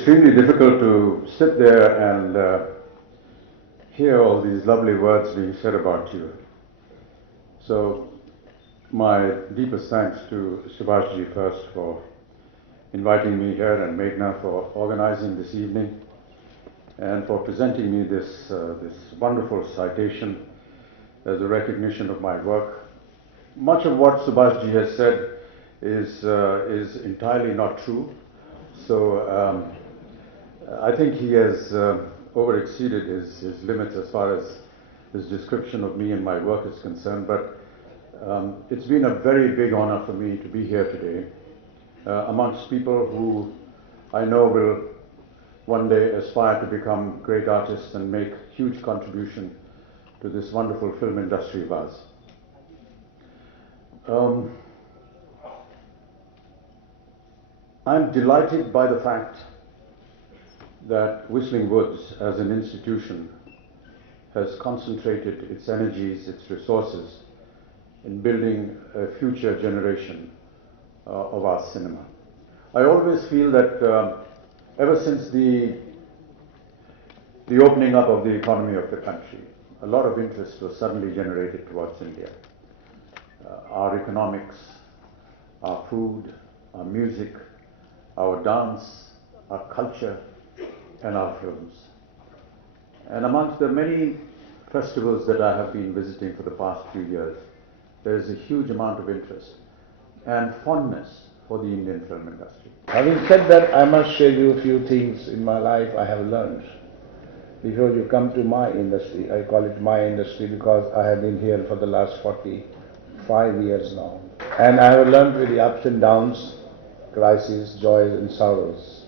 extremely difficult to sit there and hear all these lovely words being said about you. So, my deepest thanks to Subhashji first for inviting me here and Meghna for organizing this evening and for presenting me this wonderful citation as a recognition of my work. Much of what Subhashji has said is entirely not true. So I think he has overexceeded his limits as far as his description of me and my work is concerned. But it's been a very big honor for me to be here today amongst people who I know will one day aspire to become great artists and make huge contribution to this wonderful film industry of ours. I'm delighted by the fact that Whistling Woods as an institution has concentrated its energies, its resources in building a future generation of our cinema. I always feel that ever since the opening up of the economy of the country, a lot of interest was suddenly generated towards India. Our economics, our food, our music, our dance, our culture, and our films. And amongst the many festivals that I have been visiting for the past few years, there is a huge amount of interest and fondness for the Indian film industry. Having said that, I must share you a few things in my life I have learned. Before you come to my industry, I call it my industry because I have been here for the last 45 years now. And I have learned with the ups and downs, crises, joys and sorrows.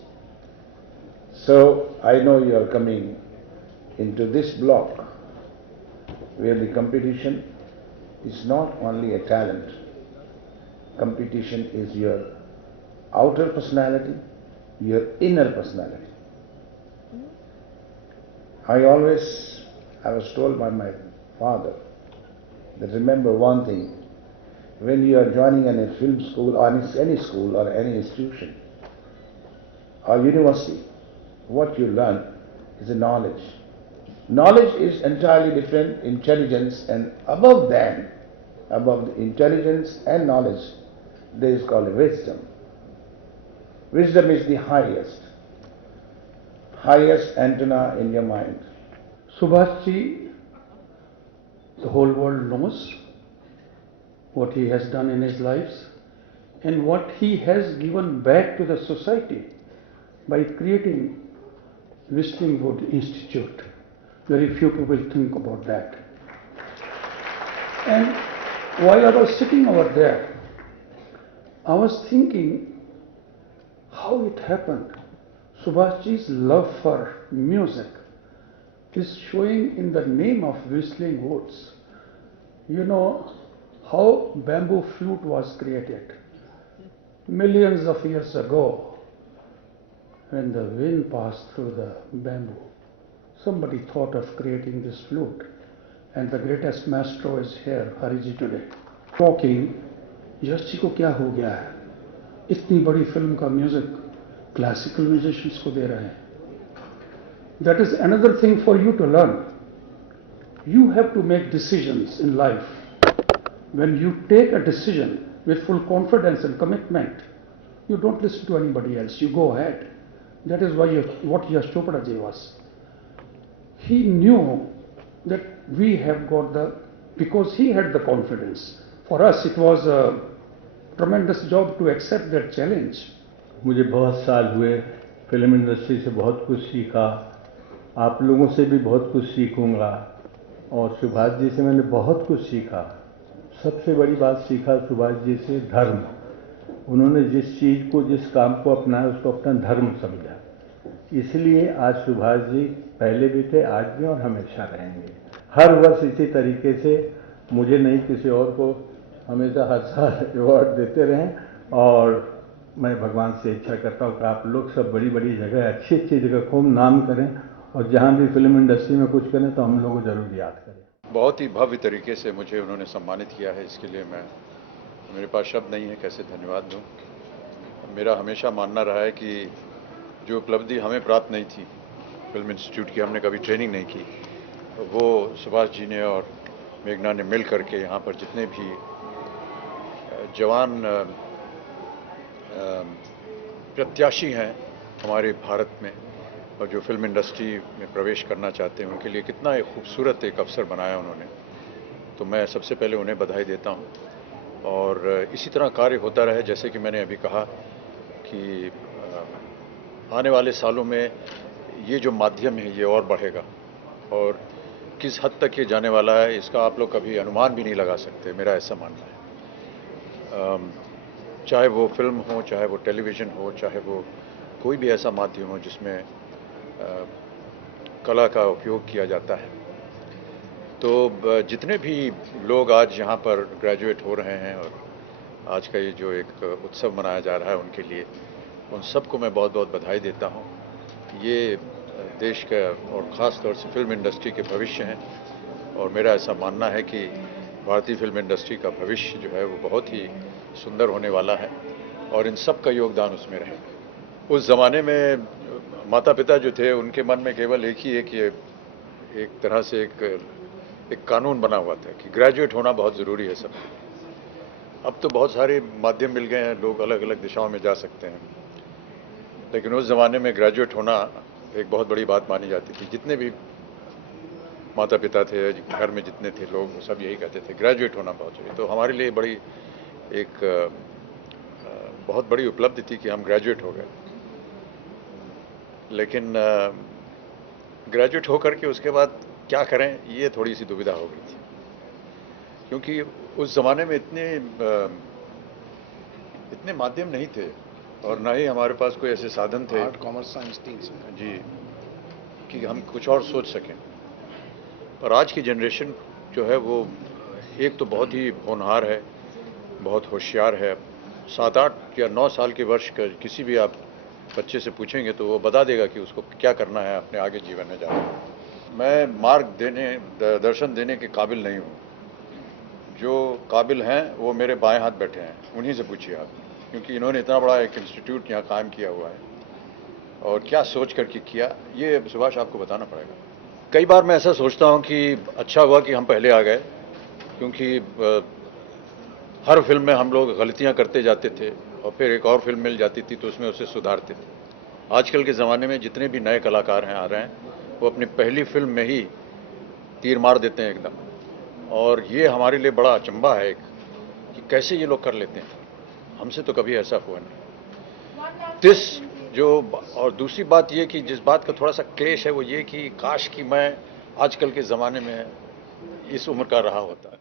So I know you are coming into this block where the competition is not only a talent, competition is your outer personality, your inner personality. I was told by my father that remember one thing, when you are joining in a film school or any school or any institution or university, what you learn is a knowledge. Knowledge is entirely different, intelligence, and above the intelligence and knowledge, there is called wisdom. Wisdom is the highest antenna in your mind. Subhashji, the whole world knows what he has done in his life and what he has given back to the society by creating Whistling Wood Institute. Very few people think about that. And while I was sitting over there, I was thinking how it happened. Subhashji's love for music is showing in the name of Whistling Woods. You know how bamboo flute was created millions of years ago. When the wind passed through the bamboo, somebody thought of creating this flute, and the greatest maestro is here, Hariji today. Talking, Yash जी को क्या हो गया है? इतनी बड़ी फिल्म का music classical musicians को दे रहे हैं. That is another thing for you to learn. You have to make decisions in life. When you take a decision with full confidence and commitment, you don't listen to anybody else. You go ahead. That is why what Yash Chopra ji was. He knew that we have got because he had the confidence. For us, it was a tremendous job to accept that challenge. मुझे बहुत साल हुए film industry से बहुत कुछ सीखा, आप लोगों से भी बहुत कुछ सीखूंगा और सुभाष जी से मैंने बहुत कुछ सीखा. सबसे बड़ी बात सीखा सुभाष जी से धर्म. उन्होंने जिस चीज़ को जिस काम को अपनाया उसको अपना धर्म समझा. इसलिए आज सुभाष जी पहले भी थे, आज भी और हमेशा रहेंगे. हर वर्ष इसी तरीके से मुझे नहीं किसी और को हमेशा हर साल अवार्ड देते रहें और मैं भगवान से इच्छा करता हूँ कि आप लोग सब बड़ी बड़ी जगह अच्छी अच्छी जगह खूब नाम करें और जहाँ भी फिल्म इंडस्ट्री में कुछ करें तो हम लोग को जरूर याद करें. बहुत ही भव्य तरीके से मुझे उन्होंने सम्मानित किया है, इसके लिए मेरे पास शब्द नहीं है कैसे धन्यवाद दूं. मेरा हमेशा मानना रहा है कि जो उपलब्धि हमें प्राप्त नहीं थी, फिल्म इंस्टीट्यूट की हमने कभी ट्रेनिंग नहीं की, वो सुभाष जी ने और मेघना ने मिल करके यहाँ पर जितने भी जवान प्रत्याशी हैं हमारे भारत में और जो फिल्म इंडस्ट्री में प्रवेश करना चाहते हैं, उनके लिए कितना एक खूबसूरत एक अवसर बनाया उन्होंने। तो मैं सबसे पहले उन्हें बधाई देता हूँ और इसी तरह कार्य होता रहे। जैसे कि मैंने अभी कहा कि आने वाले सालों में ये जो माध्यम है ये और बढ़ेगा और किस हद तक ये जाने वाला है इसका आप लोग कभी अनुमान भी नहीं लगा सकते, मेरा ऐसा मानना है। चाहे वो फिल्म हो, चाहे वो टेलीविज़न हो, चाहे वो कोई भी ऐसा माध्यम हो जिसमें कला का उपयोग किया जाता है। तो जितने भी लोग आज यहाँ पर ग्रेजुएट हो रहे हैं और आज का ये जो एक उत्सव मनाया जा रहा है उनके लिए, उन सबको मैं बहुत बहुत बधाई देता हूँ। ये देश का और ख़ास तौर से फिल्म इंडस्ट्री के भविष्य हैं और मेरा ऐसा मानना है कि भारतीय फिल्म इंडस्ट्री का भविष्य जो है वो बहुत ही सुंदर होने वाला है और इन सब का योगदान उसमें रहेगा। उस ज़माने में माता पिता जो थे उनके मन में केवल एक ही एक तरह से एक कानून बना हुआ था कि ग्रेजुएट होना बहुत ज़रूरी है सब। अब तो बहुत सारे माध्यम मिल गए हैं, लोग अलग अलग दिशाओं में जा सकते हैं, लेकिन उस ज़माने में ग्रेजुएट होना एक बहुत बड़ी बात मानी जाती थी। जितने भी माता पिता थे, घर में जितने थे लोग, सब यही कहते थे ग्रेजुएट होना बहुत जरूरी। तो हमारे लिए बड़ी एक बहुत बड़ी उपलब्धि थी कि हम ग्रेजुएट हो गए। लेकिन ग्रेजुएट होकर के उसके बाद क्या करें, ये थोड़ी सी दुविधा हो गई थी, क्योंकि उस ज़माने में इतने माध्यम नहीं थे और ना ही हमारे पास कोई ऐसे साधन थे, आर्ट, कॉमर्स, साइंस, जी, कि हम कुछ और सोच सकें। और आज की जनरेशन जो है वो एक तो बहुत ही होनहार है, बहुत होशियार है। 7, 8 या 9 साल के वर्ष का किसी भी आप बच्चे से पूछेंगे तो वो बता देगा कि उसको क्या करना है अपने आगे जीवन में जाकर। मैं दर्शन देने के काबिल नहीं हूँ। जो काबिल हैं वो मेरे बाएं हाथ बैठे हैं, उन्हीं से पूछिए आप, क्योंकि इन्होंने इतना बड़ा एक इंस्टीट्यूट यहाँ कायम किया हुआ है और क्या सोच करके किया, ये सुभाष आपको बताना पड़ेगा। कई बार मैं ऐसा सोचता हूँ कि अच्छा हुआ कि हम पहले आ गए, क्योंकि हर फिल्म में हम लोग गलतियाँ करते जाते थे और फिर एक और फिल्म मिल जाती थी तो उसमें उसे सुधारते थे। आजकल के ज़माने में जितने भी नए कलाकार हैं आ रहे हैं, वो अपनी पहली फिल्म में ही तीर मार देते हैं एकदम, और ये हमारे लिए बड़ा अचंभा है कि कैसे ये लोग कर लेते हैं। हमसे तो कभी ऐसा हुआ नहीं। और दूसरी बात ये कि जिस बात का थोड़ा सा क्लेश है वो ये कि काश कि मैं आजकल के ज़माने में इस उम्र का रहा होता।